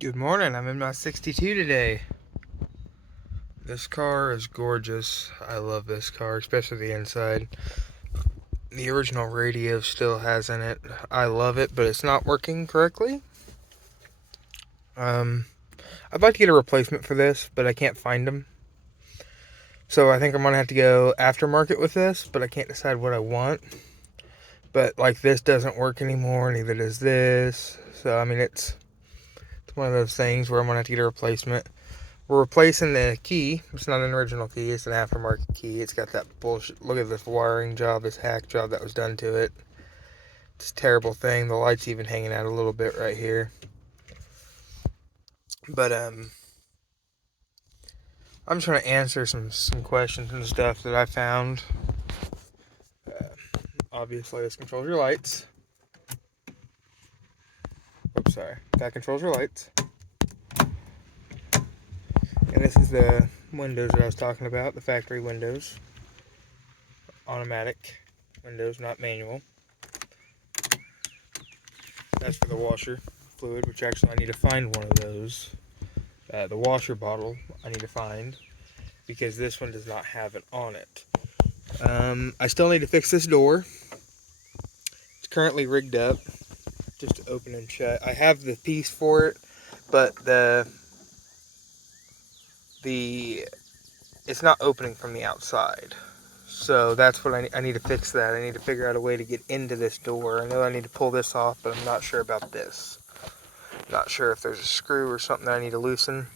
Good morning. I'm in my 62 today. This car is gorgeous. I love this car, especially the inside. The original radio still has in it. I love it, but it's not working correctly. Um, I'd like to get a replacement for this, but I can't find them. So I think I'm gonna have to go aftermarket with this, but I can't decide what I want. But like this doesn't work anymore, neither does this. So I mean it's one of those things where I'm gonna have to get a replacement. We're replacing the key. It's not an original key. It's an aftermarket key. It's got that bullshit. Look at this wiring job, this hack job that was done to it. It's a terrible thing. The light's even hanging out a little bit right here. But I'm just trying to answer some questions and stuff that I found. Uh, Obviously, this controls your lights. Oops, sorry. That controls your lights. And this is the windows that I was talking about, the factory windows. Automatic windows, not manual. That's for the washer fluid, which actually I need to find one of those. The washer bottle I need to find because this one does not have it on it. I still need to fix this door. It's currently rigged up just to open and shut. I have the piece for it, but the it's not opening from the outside. So that's what I need to fix that. I need to figure out a way to get into this door. I know I need to pull this off, but I'm not sure about this. Not sure if there's a screw or something that I need to loosen,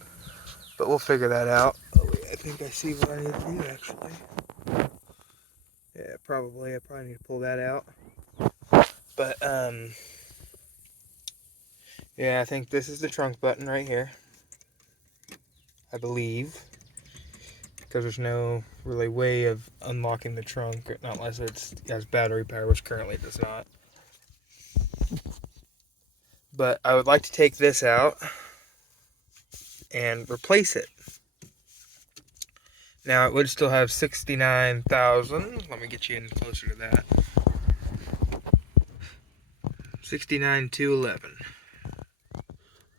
but we'll figure that out. Oh, wait, I think I see what I need to do actually. Yeah, probably. I probably need to pull that out. But yeah, I think this is the trunk button right here. I believe, because there's no really way of unlocking the trunk, unless it has battery power, which currently it does not. But I would like to take this out and replace it. Now it would still have 69,000. Let me get you in closer to that. 69,211.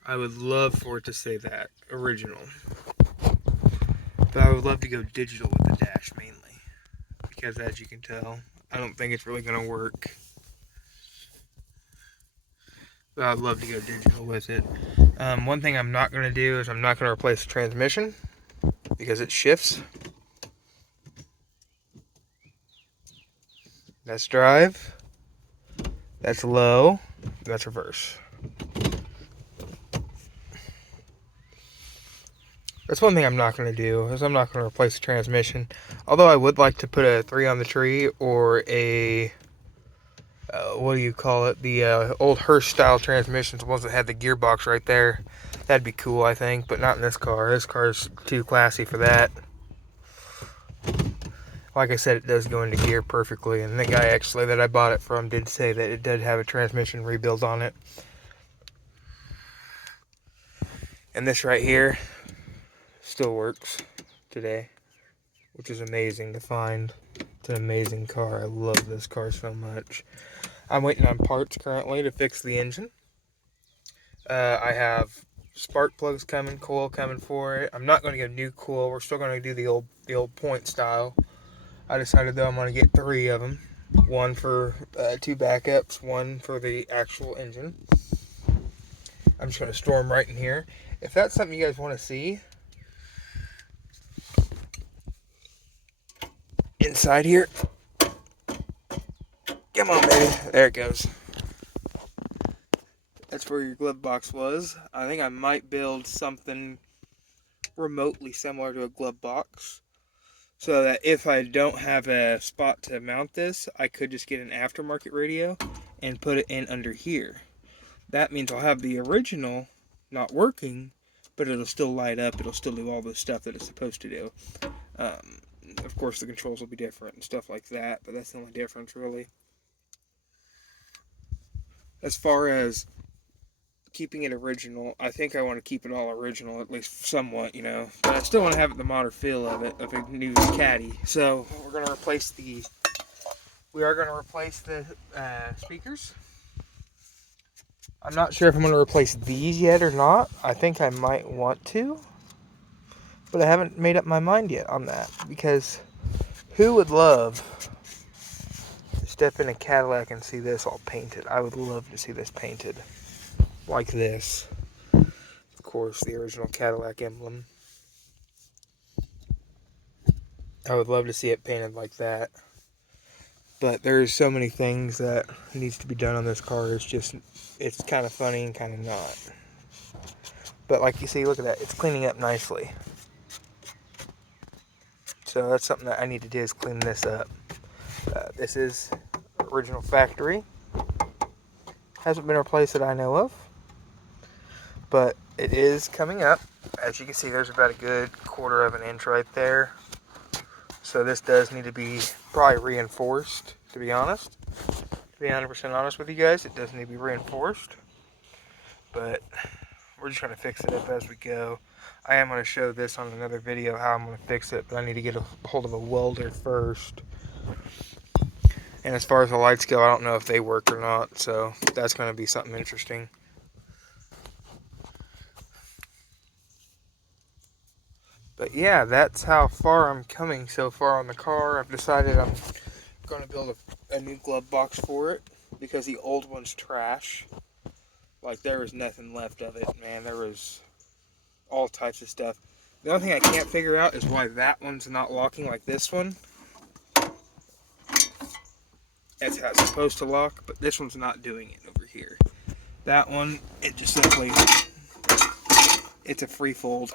I would love for it to say that original, but I would love to go digital with the dash mainly because, as you can tell, I don't think it's really gonna work. But I'd love to go digital with it. One thing I'm not gonna do is I'm not gonna replace the transmission because it shifts. That's drive. That's low. That's reverse. That's one thing I'm not going to do, is I'm not going to replace the transmission. Although I would like to put a 3 on the tree or a, what do you call it? The old Hearst style transmissions, the ones that had the gearbox right there. That'd be cool, I think, but not in this car. This car's too classy for that. Like I said, it does go into gear perfectly, and the guy actually that I bought it from did say that it did have a transmission rebuild on it. And this right here still works today, which is amazing to find. It's an amazing car. I love this car so much. I'm waiting on parts currently to fix the engine. I have spark plugs coming, coil coming for it. I'm not going to get a new coil. We're still going to do the old point style. I decided though I'm going to get 3 of them. One for 2 backups, one for the actual engine. I'm just going to store them right in here. If that's something you guys want to see, inside here. Come on, baby. There it goes. That's where your glove box was. I think I might build something remotely similar to a glove box, so that if I don't have a spot to mount this, I could just get an aftermarket radio and put it in under here. That means I'll have the original not working, but it'll still light up. It'll still do all the stuff that it's supposed to do. Um, of course, the controls will be different and stuff like that, but that's the only difference, really. As far as keeping it original, I think I want to keep it all original, at least somewhat, you know. But I still want to have the modern feel of it, of a new caddy. So we're gonna replace the. We are gonna replace the speakers. I'm not sure if I'm going to replace these yet or not. I think I might want to, but I haven't made up my mind yet on that, because who would love to step in a Cadillac and see this all painted? I would love to see this painted like this. Of course, the original Cadillac emblem. I would love to see it painted like that. But there's so many things that needs to be done on this car. It's kind of funny and kind of not. But like you see, look at that. It's cleaning up nicely. So that's something that I need to do, is clean this up. This is original factory. Hasn't been replaced that I know of. But it is coming up. As you can see, there's about a good 1/4 of an inch right there. So this does need to be probably reinforced, to be honest. To be 100% honest with you guys, it does need to be reinforced. But we're just trying to fix it up as we go. I am going to show this on another video, how I'm going to fix it, but I need to get a hold of a welder first. And as far as the lights go, I don't know if they work or not, so that's going to be something interesting. But yeah, that's how far I'm coming so far on the car. I've decided I'm going to build a new glove box for it, because the old one's trash. Like, there was nothing left of it, man. There was all types of stuff. The only thing I can't figure out is why that one's not locking like this one. That's how it's supposed to lock, but this one's not doing it over here. That one, it just simply, it's a free fold.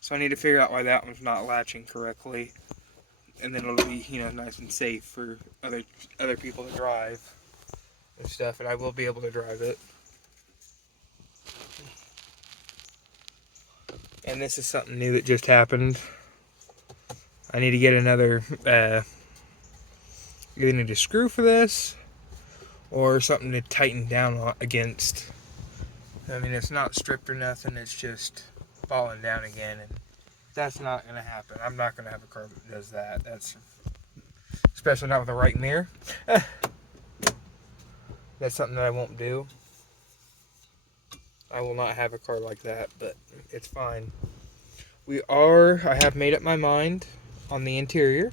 So I need to figure out why that one's not latching correctly. And then it'll be, you know, nice and safe for other people to drive and stuff, and I will be able to drive it. And this is something new that just happened. I need to get another, either need a screw for this, or something to tighten down against. I mean, it's not stripped or nothing, it's just falling down again, and that's not going to happen. I'm not going to have a car that does that. That's, especially not with a right mirror. That's something that I won't do. I will not have a car like that, but it's fine. I have made up my mind on the interior.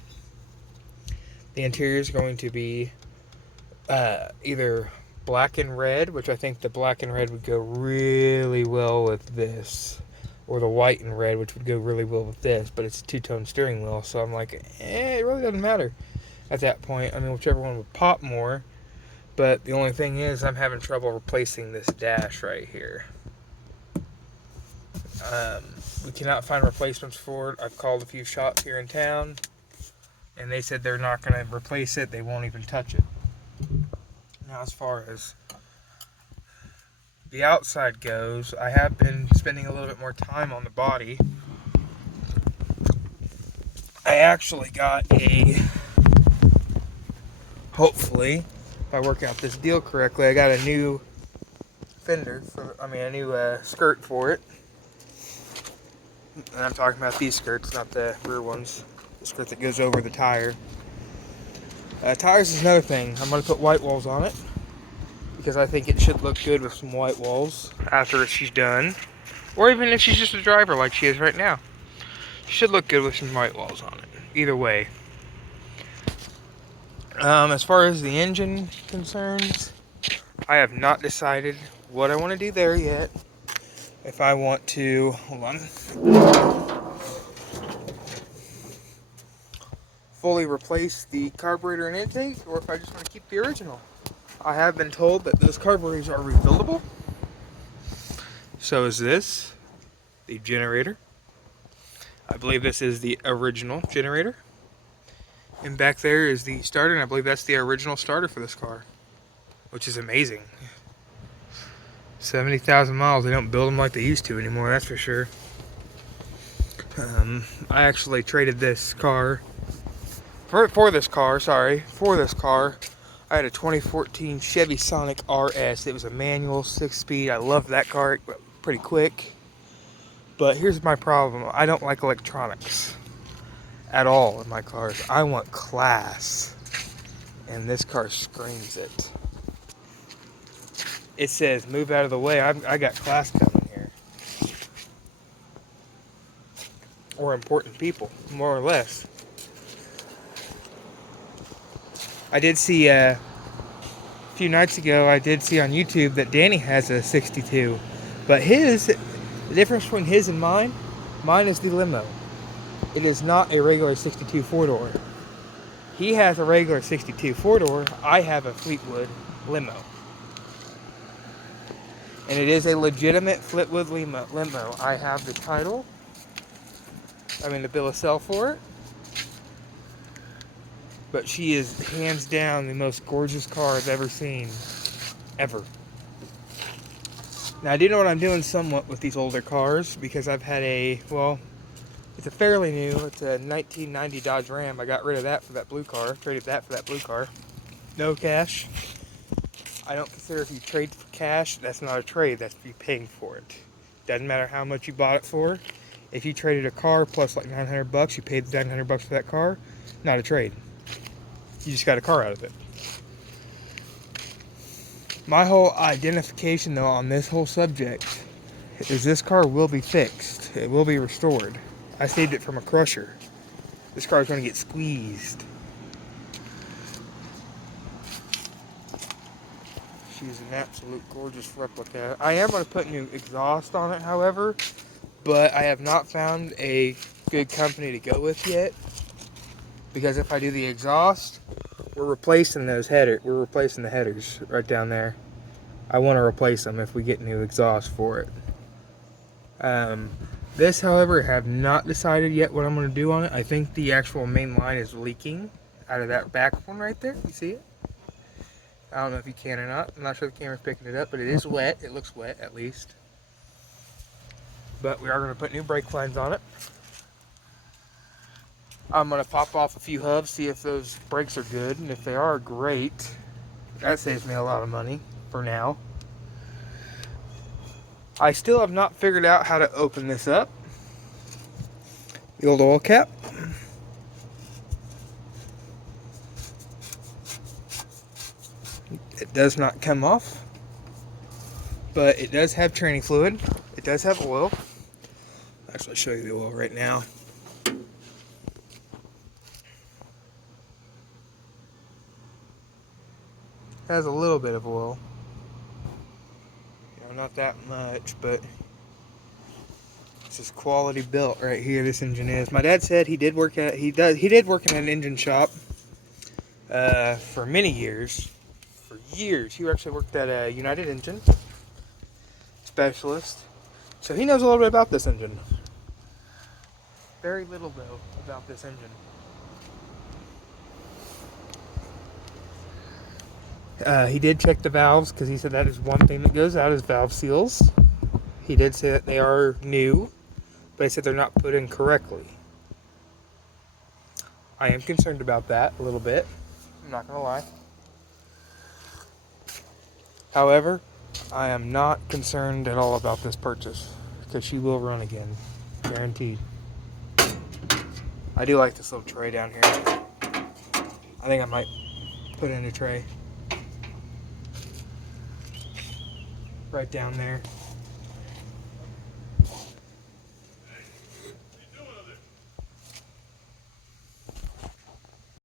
The interior is going to be either black and red, which I think the black and red would go really well with this, or the white and red, which would go really well with this, but it's a two-tone steering wheel, so I'm like, it really doesn't matter at that point. I mean, whichever one would pop more. But the only thing is, I'm having trouble replacing this dash right here. We cannot find replacements for it. I've called a few shops here in town, and they said they're not going to replace it. They won't even touch it. Now, as far as the outside goes, I have been spending a little bit more time on the body. I actually got hopefully, if I work out this deal correctly, I got a new fender, a new skirt for it. And I'm talking about these skirts, not the rear ones. The skirt that goes over the tire. Tires is another thing. I'm going to put white walls on it, because I think it should look good with some white walls after she's done. Or even if she's just a driver like she is right now. She should look good with some white walls on it. Either way. As far as the engine concerns, I have not decided what I want to do there yet. If I want to, hold on, fully replace the carburetor and intake, or if I just want to keep the original. I have been told that those carburetors are rebuildable. So is this, the generator. I believe this is the original generator. And back there is the starter, and I believe that's the original starter for this car, which is amazing. 70,000 miles, they don't build them like they used to anymore, that's for sure. I actually traded this car, for this car, I had a 2014 Chevy Sonic RS. It was a manual, 6-speed. I loved that car, it went pretty quick. But here's my problem, I don't like electronics at all in my cars. I want class, and this car screams it. it says move out of the way. I got class coming here. Or important people, more or less. I did see a few nights ago, I did see on YouTube that Danny has a 62. But the difference between his and mine is the limo. It is not a regular 62 four-door. He has a regular 62 four-door. I have a Fleetwood limo. And it is a legitimate Fleetwood limo. I have the title. The bill of sale for it. But she is hands down the most gorgeous car I've ever seen. Ever. Now I do know what I'm doing somewhat with these older cars because I've had it's a fairly new, it's a 1990 Dodge Ram. I got rid of that for that blue car, traded that for that blue car. No cash. I don't consider if you trade for cash, that's not a trade, that's you paying for it. Doesn't matter how much you bought it for. If you traded a car plus like $900, you paid the $900 for that car, not a trade. You just got a car out of it. My whole identification though on this whole subject is this car will be fixed. It will be restored. I saved it from a crusher. This car is going to get squeezed. She's an absolute gorgeous replica. I am going to put new exhaust on it, however, but I have not found a good company to go with yet. Because if I do the exhaust, we're replacing those headers. We're replacing the headers right down there. I want to replace them if we get new exhaust for it. This, however, I have not decided yet what I'm going to do on it. I think the actual main line is leaking out of that back one right there. You see it? I don't know if you can or not. I'm not sure the camera's picking it up, but it is wet. It looks wet, at least. But we are going to put new brake lines on it. I'm going to pop off a few hubs, see if those brakes are good, and if they are, great. That saves me a lot of money for now. I still have not figured out how to open this up. The old oil cap. It does not come off, but it does have training fluid. It does have oil. Actually, I'll show you the oil right now. It has a little bit of oil. Not that much, but this is quality built right here. This engine is. My dad said he did work in an engine shop for many years. For years, he actually worked at a United Engine specialist, so he knows a little bit about this engine. Very little though about this engine. He did check the valves because he said that is one thing that goes out is valve seals. He did say that they are new, but he said they're not put in correctly. I am concerned about that a little bit. I'm not going to lie. However, I am not concerned at all about this purchase because she will run again. Guaranteed. I do like this little tray down here. I think I might put in a tray. Right down there.